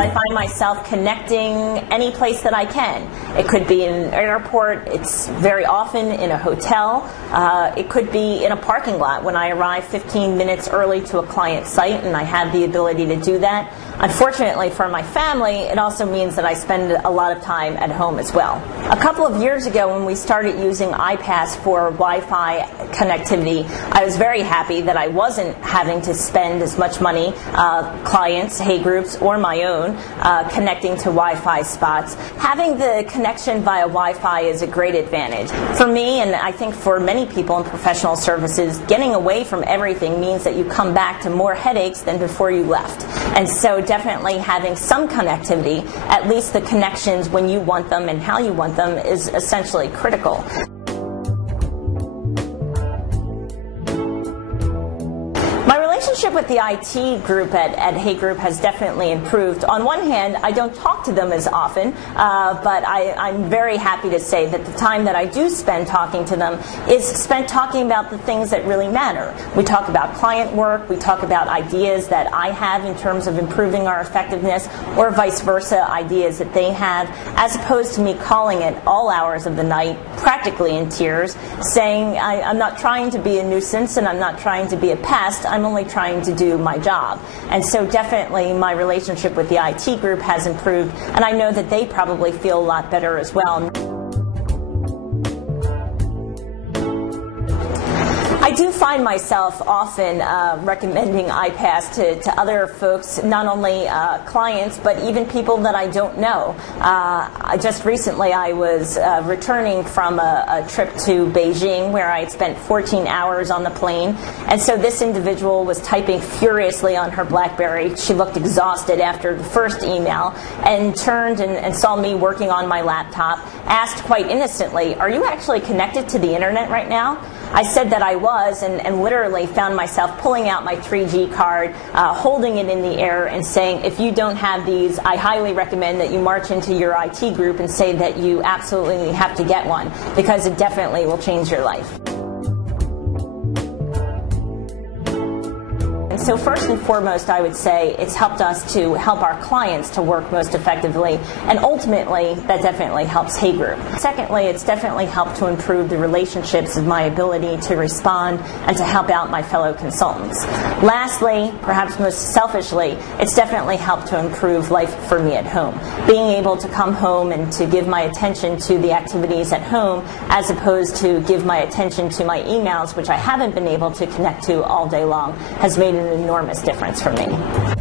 I find myself connecting any place that I can. It could be in an airport, it's very often in a hotel, it could be in a parking lot when I arrive 15 minutes early to a client site and I have the ability to do that. Unfortunately for my family, it also means that I spend a lot of time at home as well. A couple of years ago when we started using iPass for Wi-Fi connectivity, I was very happy that I wasn't having to spend as much money, clients, Hay Groups, or my own, connecting to Wi-Fi spots. Having the connection via Wi-Fi is a great advantage. For me, and I think for many people in professional services, getting away from everything means that you come back to more headaches than before you left. And so definitely having some connectivity, at least the connections when you want them and how you want them, is essentially critical. My relationship with the IT group at Hay Group has definitely improved. On one hand, I don't talk to them as often, but I'm very happy to say that the time that I do spend talking to them is spent talking about the things that really matter. We talk about client work, we talk about ideas that I have in terms of improving our effectiveness, or vice versa, ideas that they have, as opposed to me calling at all hours of the night, practically in tears, saying I'm not trying to be a nuisance and I'm not trying to be a pest, I'm only trying to do my job. And so definitely my relationship with the IT group has improved, and I know that they probably feel a lot better as well. I do find myself often recommending iPass to other folks, not only clients, but even people that I don't know. Just recently I was returning from a trip to Beijing where I had spent 14 hours on the plane, and so this individual was typing furiously on her BlackBerry. She looked exhausted after the first email and turned and saw me working on my laptop, asked quite innocently, "Are you actually connected to the internet right now?" I said that I was, and literally found myself pulling out my 3G card, holding it in the air and saying, if you don't have these, I highly recommend that you march into your IT group and say that you absolutely have to get one, because it definitely will change your life. So first and foremost, I would say it's helped us to help our clients to work most effectively, and ultimately that definitely helps Hay Group. Secondly, it's definitely helped to improve the relationships of my ability to respond and to help out my fellow consultants. Lastly, perhaps most selfishly, it's definitely helped to improve life for me at home. Being able to come home and to give my attention to the activities at home as opposed to give my attention to my emails, which I haven't been able to connect to all day long, has made an enormous difference for me.